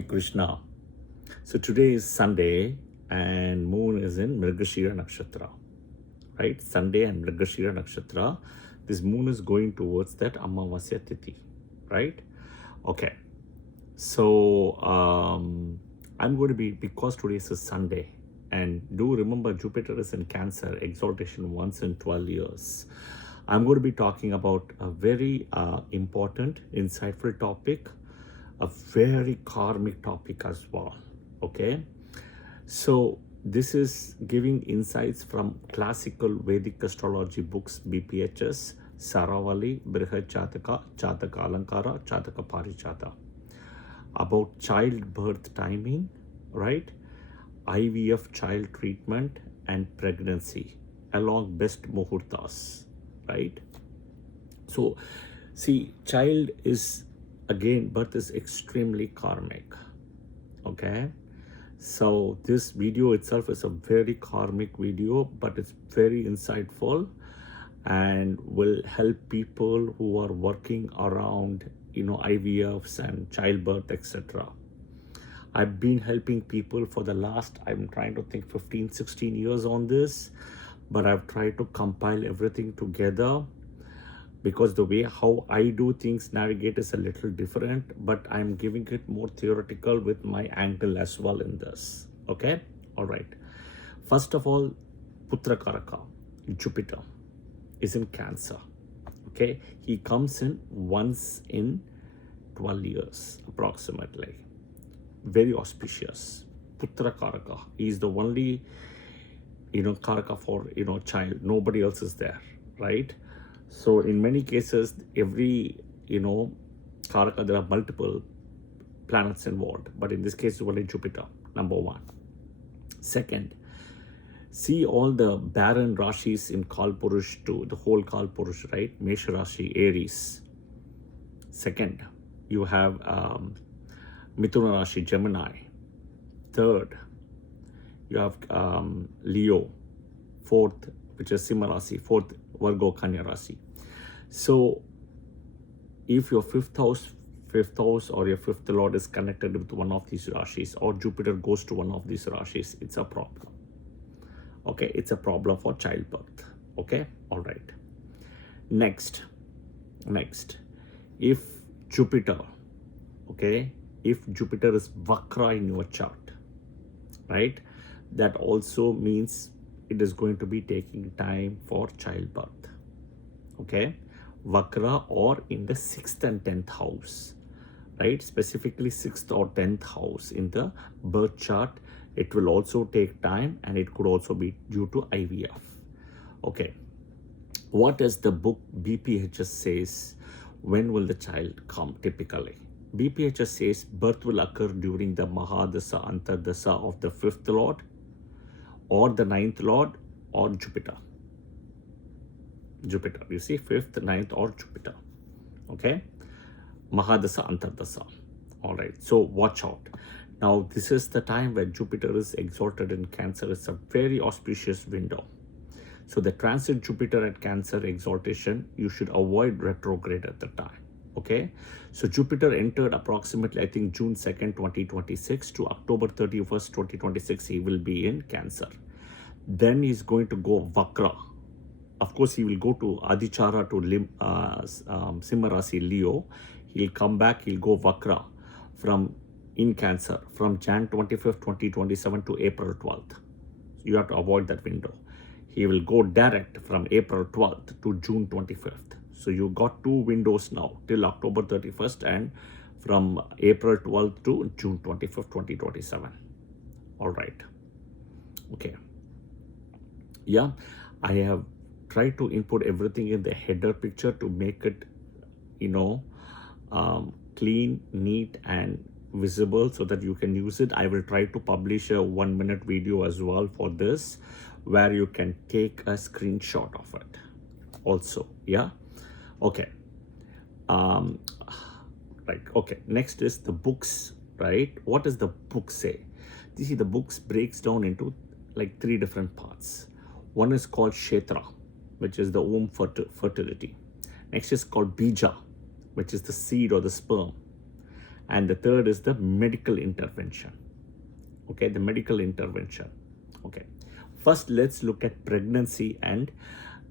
Krishna. So today is Sunday and moon is in Mrigashira Nakshatra, right? Sunday and Mrigashira Nakshatra. This moon is going towards that Amavasya Tithi, right? Okay. So I'm going to be, because today is a Sunday, and do remember Jupiter is in Cancer, exaltation once in 12 years. I'm going to be talking about a very important, insightful topic, a very karmic topic as well. Okay, so this is giving insights from classical Vedic astrology books, BPHS, Saravali, Brihad Jataka, Jataka Alankara, Jataka Parichata, about childbirth timing, right? IVF child treatment and pregnancy along best muhurtas, right? So see, child is, again, birth is extremely karmic. Okay, so this video itself is a very karmic video, but it's very insightful and will help people who are working around, IVFs and childbirth, etc. I've been helping people for the last, I'm trying to think, 15-16 years on this, but I've tried to compile everything together, because the way how I do things, navigate, is a little different, but I'm giving it more theoretical with my angle as well in this. Okay, all right. First of all, Putra Karaka, Jupiter, is in Cancer. Okay, he comes in once in 12 years approximately. Very auspicious. Putra Karaka, he is the only, Karaka for, child. Nobody else is there, right? So in many cases, every, Karaka, there are multiple planets involved, but in this case, it's only Jupiter, number one. Second, see all the barren Rashis in Kalpurush too, the whole Kalpurush, right? Mesha Rashi, Aries. Second, you have Mithuna Rashi, Gemini. Third, you have Leo. Fourth, which is Simha Rashi. Fourth, Virgo, Kanya Rashi. So if your fifth house or your fifth lord is connected with one of these Rashis, or Jupiter goes to one of these Rashis, it's a problem. Okay, it's a problem for childbirth. Okay, all right. Next, if Jupiter, if Jupiter is Vakra in your chart, right, that also means it is going to be taking time for childbirth. Okay, Vakra, or in the 6th and 10th house, right? Specifically 6th or 10th house in the birth chart, it will also take time, and it could also be due to IVF. Okay, what does the book BPHS says? When will the child come typically? BPHS says birth will occur during the Mahadasa, Antardasa of the 5th lord, or the 9th lord, or Jupiter. You see, 5th, 9th, or Jupiter. Okay, Mahadasa, Antardasa. All right, so watch out. Now, this is the time where Jupiter is exalted in Cancer. It's a very auspicious window. So the transit Jupiter at Cancer exaltation, you should avoid retrograde at the time. Okay, so Jupiter entered approximately, I think, June 2nd, 2026 to October 31st, 2026, he will be in Cancer. Then he's going to go Vakra. Of course, he will go to Adichara to Simha Rasi, Leo. He'll come back, he'll go Vakra in Cancer from Jan 25th, 2027 to April 12th. You have to avoid that window. He will go direct from April 12th to June 25th. So you got 2 windows now till October 31st and from April 12th to June 25th, 2027. All right. Okay. Yeah, I have tried to input everything in the header picture to make it, clean, neat, and visible so that you can use it. I will try to publish a 1-minute video as well for this, where you can take a screenshot of it also. Yeah, okay. Right, okay, next is the books, right? What does the book say? You see, the books breaks down into like 3 different parts. One is called Kshetra, which is the womb fertility. Next is called Bija, which is the seed or the sperm. And the third is the medical intervention. Okay, the medical intervention. Okay, first let's look at pregnancy and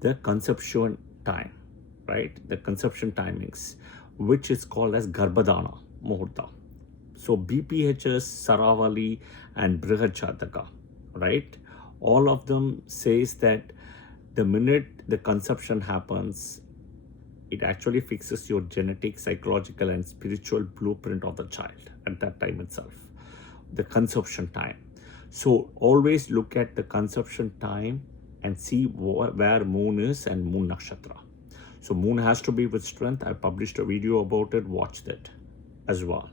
the conception time, right? The conception timings, which is called as Garbhadana Muhurta. So BPHS, Saravali and Brihajataka, right? All of them says that the minute the conception happens, it actually fixes your genetic, psychological and spiritual blueprint of the child at that time itself, the conception time. So always look at the conception time and see where moon is and moon nakshatra. So moon has to be with strength. I published a video about it, watch that as well.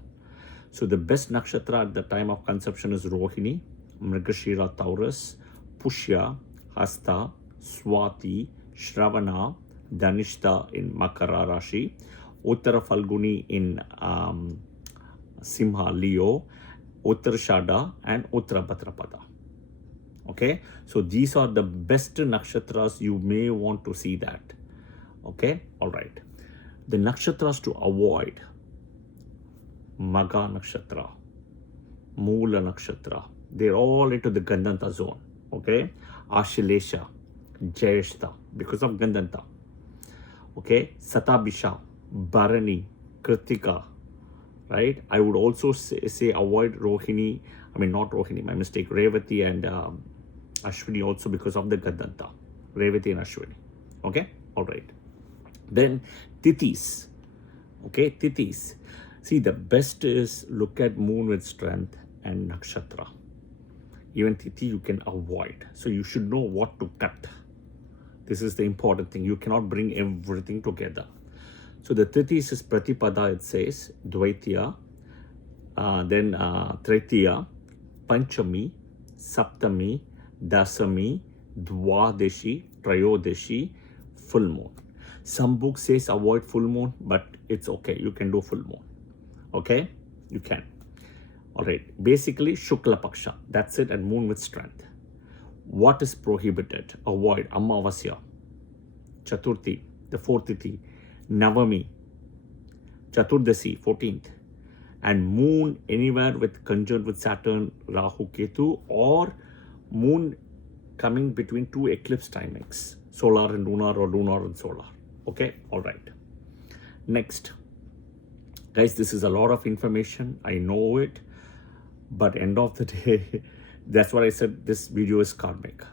So the best nakshatra at the time of conception is Rohini, Mrigashira Taurus, Pushya, Hasta, Swati, Shravana, Dhanishta in Makara Rashi, Uttara Falguni in Simha Leo, Uttarashada and Uttara Bhadrapada. Okay, so these are the best nakshatras. You may want to see that. Okay, all right. The nakshatras to avoid: Maga nakshatra, Moola nakshatra. They're all into the Gandanta zone. Okay, Ashlesha, Jyeshta because of Gandanta. Okay, Satabisha, Bharani, Kritika. Right, I would also say avoid Rohini. I mean, not Rohini, my mistake. Revati and Ashwini also because of the Gandanta. Revati and Ashwini. Okay, all right. Then Tithis. Okay, Tithis. See, the best is look at moon with strength and nakshatra. Even Tithi you can avoid. So you should know what to cut. This is the important thing. You cannot bring everything together. So the Tithis is Pratipada, it says, Dvaitya, then Tritiya, Panchami, Saptami, Dasami, Dwadeshi, Trayodeshi, full moon. Some book says avoid full moon, but it's okay. You can do full moon. Okay, you can. All right. Basically, Shukla Paksha. That's it, and moon with strength. What is prohibited? Avoid Amavasya, Chaturthi, the fourth Tithi, Navami, Chaturdasi, 14th, and moon anywhere with conjunct with Saturn, Rahu, Ketu, or moon coming between two eclipse timings, solar and lunar or lunar and solar. Okay, all right. Next, guys, this is a lot of information. I know it, but end of the day, that's what I said. This video is karmic.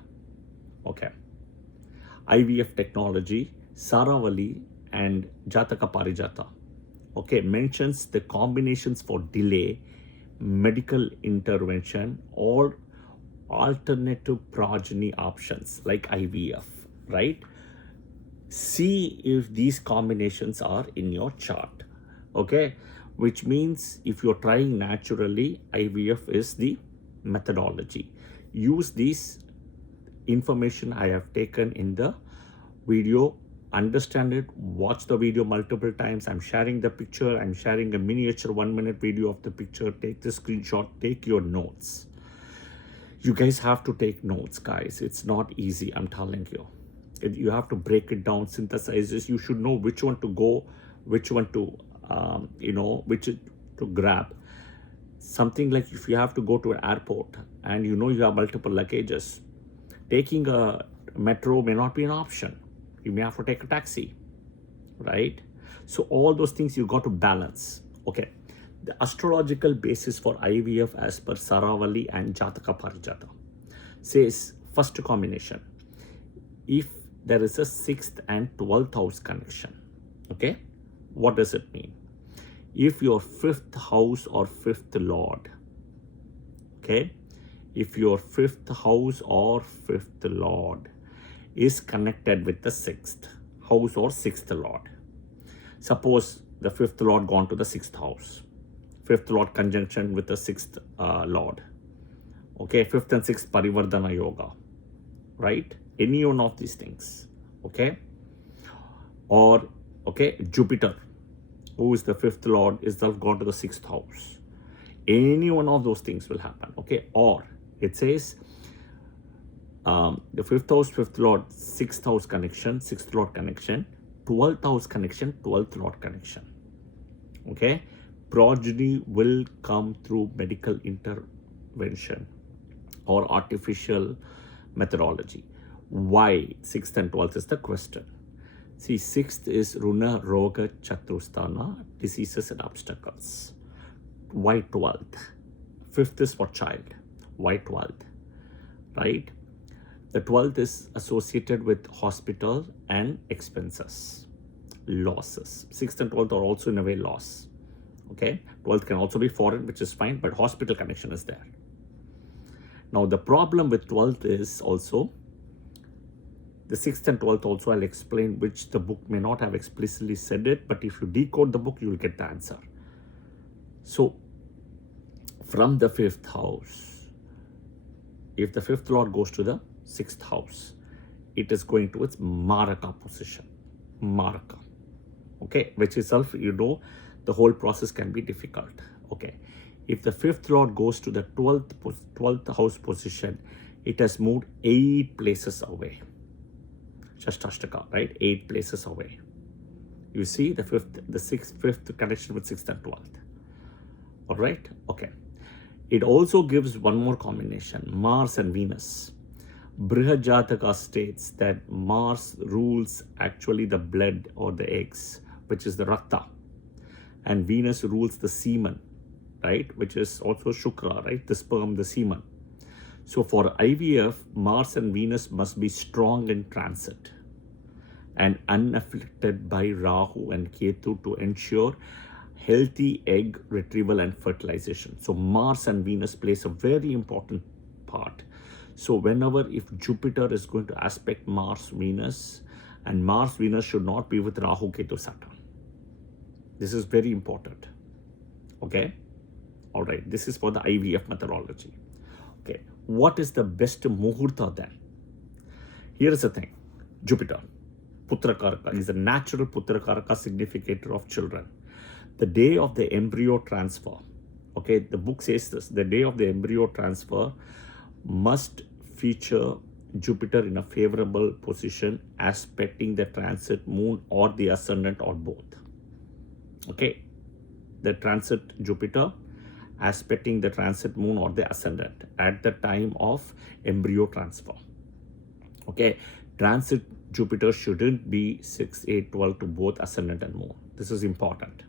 Okay. IVF technology, Saravali and Jataka Parijata. Okay, mentions the combinations for delay, medical intervention, or alternative progeny options like IVF, right? See if these combinations are in your chart. Okay, which means if you're trying naturally, IVF is the methodology. Use this information I have taken in the video, understand it, watch the video multiple times. I'm sharing the picture, I'm sharing a miniature 1-minute video of the picture. Take the screenshot, take your notes. You guys have to take notes, guys. It's not easy, I'm telling you. You have to break it down, synthesize this. You should know which one to go, which one to which to grab. Something like if you have to go to an airport and you know you have multiple luggages, taking a metro may not be an option. You may have to take a taxi, right? So all those things you got to balance. Okay, the astrological basis for IVF as per Saravali and Jataka Parijata says first combination, if there is a 6th and 12th house connection. Okay, what does it mean? If your 5th house or 5th lord, okay, if your 5th house or 5th lord is connected with the 6th house or 6th lord. Suppose the 5th lord gone to the 6th house, 5th lord conjunction with the 6th lord. Okay, 5th and 6th Parivardhana Yoga, right? Any one of these things, okay? Or, okay, Jupiter, who is the 5th lord, is gone to the 6th house. Any one of those things will happen, okay? Or it says the 5th house, 5th lord, 6th house connection, 6th lord connection, 12th house connection, 12th lord connection, okay? progeny will come through medical intervention or artificial methodology. Why 6th and 12th is the question. See, 6th is Runa Roga Chaturstana, diseases and obstacles. Why 12th? 5th is for child. Why 12th? Right? The 12th is associated with hospital and expenses, losses. 6th and 12th are also in a way loss. Okay? 12th can also be foreign, which is fine, but hospital connection is there. Now, the problem with 12th is also the 6th and 12th also I'll explain, which the book may not have explicitly said it, but if you decode the book, you will get the answer. So, from the 5th house, if the 5th lord goes to the 6th house, it is going to its Maraka position. Maraka. Okay, which itself, the whole process can be difficult. Okay, if the 5th lord goes to the 12th house position, it has moved 8 places away. Shastashtaka, right? 8 places away. You see the 5th connection with 6th and 12th. All right? Okay. It also gives one more combination, Mars and Venus. Brihajataka states that Mars rules actually the blood or the eggs, which is the Rakta. And Venus rules the semen, right? Which is also Shukra, right? The sperm, the semen. So for IVF, Mars and Venus must be strong in transit and unafflicted by Rahu and Ketu to ensure healthy egg retrieval and fertilization. So Mars and Venus plays a very important part. So whenever if Jupiter is going to aspect Mars, Venus, and Mars, Venus should not be with Rahu, Ketu, Saturn. This is very important. Okay? All right. This is for the IVF methodology. Okay. What is the best muhurta then? Here is the thing. Jupiter, Putrakaraka, is a natural Putrakaraka significator of children. The day of the embryo transfer, okay, the book says this, the day of the embryo transfer must feature Jupiter in a favorable position aspecting the transit moon or the ascendant or both. Okay, the transit Jupiter aspecting the transit moon or the ascendant at the time of embryo transfer. Okay, transit Jupiter shouldn't be 6, 8, 12 to both ascendant and moon. This is important.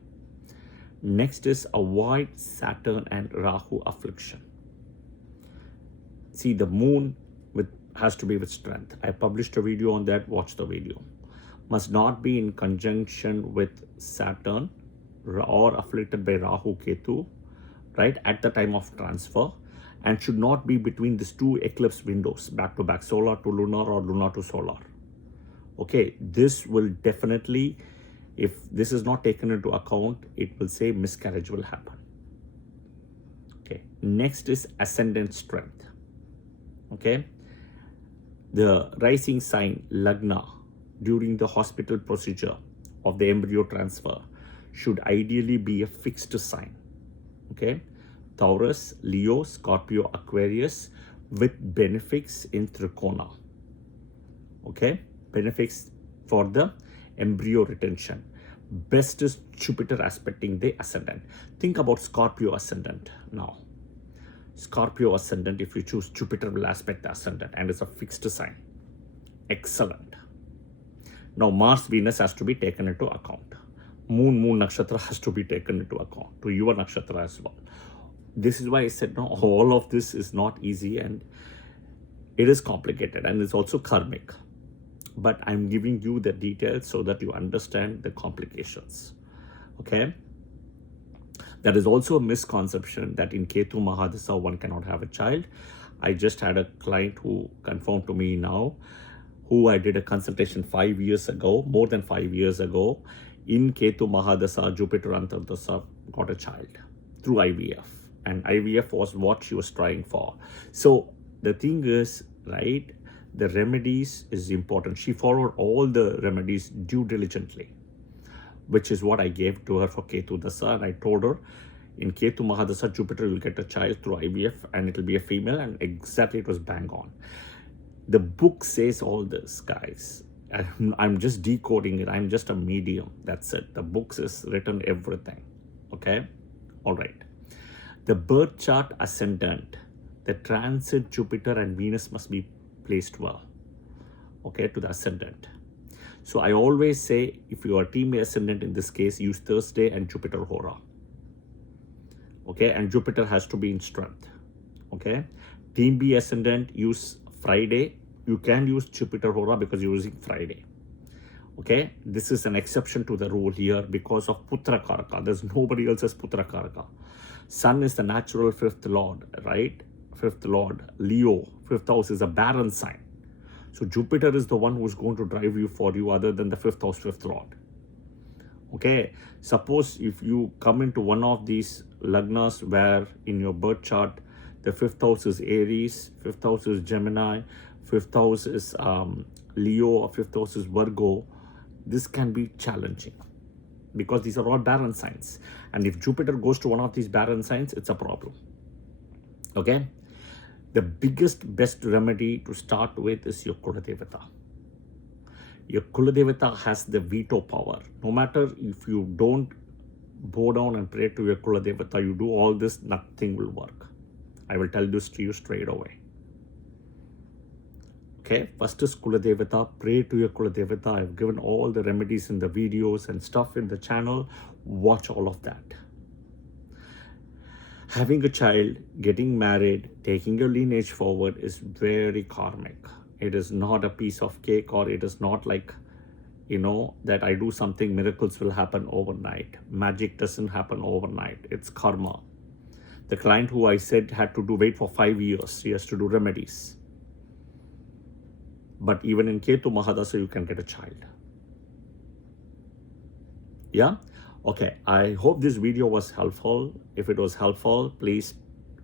Next is avoid Saturn and Rahu affliction. See, the moon has to be with strength. I published a video on that. Watch the video. Must not be in conjunction with Saturn or afflicted by Rahu, Ketu, right, at the time of transfer, and should not be between these 2 eclipse windows, back to back, solar to lunar or lunar to solar. Okay, this will definitely, if this is not taken into account, it will say miscarriage will happen. Okay, next is ascendant strength. Okay, the rising sign Lagna during the hospital procedure of the embryo transfer should ideally be a fixed sign. Okay, Taurus, Leo, Scorpio, Aquarius with benefics in Trikona. Okay, benefics for the embryo retention. Best is Jupiter aspecting the ascendant. Think about Scorpio ascendant now. Scorpio ascendant, if you choose, Jupiter will aspect the ascendant and it's a fixed sign. Excellent. Now Mars, Venus has to be taken into account. Moon nakshatra has to be taken into account, to your nakshatra as well. This is why I said, no, all of this is not easy and it is complicated and it's also karmic. But I'm giving you the details so that you understand the complications. Okay? That is also a misconception that in Ketu Mahadasa one cannot have a child. I just had a client who confirmed to me now, who I did a consultation 5 years ago, more than 5 years ago. In Ketu Mahadasa, Jupiter Antardasa got a child through IVF. And IVF was what she was trying for. So the thing is, right, the remedies is important. She followed all the remedies due diligently, which is what I gave to her for Ketu Dasa. And I told her, in Ketu Mahadasa, Jupiter will get a child through IVF and it will be a female, and exactly it was bang on. The book says all this, guys. I'm just decoding it. I'm just a medium. That's it. The book is written everything. Okay? All right. The birth chart ascendant, the transit Jupiter and Venus must be placed well, okay, to the ascendant. So I always say, if you are team A ascendant in this case, use Thursday and Jupiter Hora. Okay, and Jupiter has to be in strength. Okay, team B ascendant, use Friday. You can use Jupiter Hora because you're using Friday. Okay, this is an exception to the rule here because of Putra Karaka. There's nobody else's Putra Karaka. Sun is the natural fifth lord, right? Fifth lord, Leo. Fifth house is a barren sign. So Jupiter is the one who's going to drive you for you other than the fifth house, fifth lord. Okay, suppose if you come into one of these lagnas where in your birth chart, the fifth house is Aries, fifth house is Gemini, fifth house is Leo, or fifth house is Virgo, this can be challenging because these are all barren signs. And if Jupiter goes to one of these barren signs, it's a problem. Okay. The biggest, best remedy to start with is your Kuladevata. Your Kuladevata has the veto power. No matter if you don't bow down and pray to your Kuladevata, you do all this, nothing will work. I will tell this to you straight away. Okay, first is Kuladevata. Pray to your Kuladevata. I've given all the remedies in the videos and stuff in the channel. Watch all of that. Having a child, getting married, taking your lineage forward is very karmic. It is not a piece of cake, or it is not like, you know, that I do something, miracles will happen overnight. Magic doesn't happen overnight. It's karma. The client who I said had to wait for 5 years. He has to do remedies. But even in Ketu Mahadasa, you can get a child. Yeah? Okay, I hope this video was helpful. If it was helpful, please,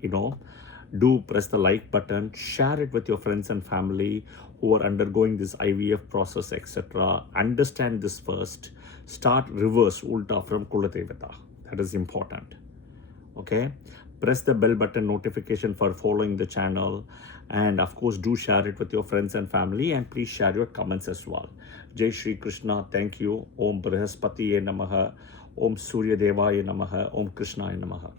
do press the like button, share it with your friends and family who are undergoing this IVF process, etc. Understand this first. Start reverse, ulta from Kuladevata. That is important. Okay, press the bell button notification for following the channel. And of course, do share it with your friends and family, and please share your comments as well. Jai Shri Krishna, thank you. Om Brihaspatiye Namaha. Om Surya Devaya Namaha. Om Krishnaya Namaha.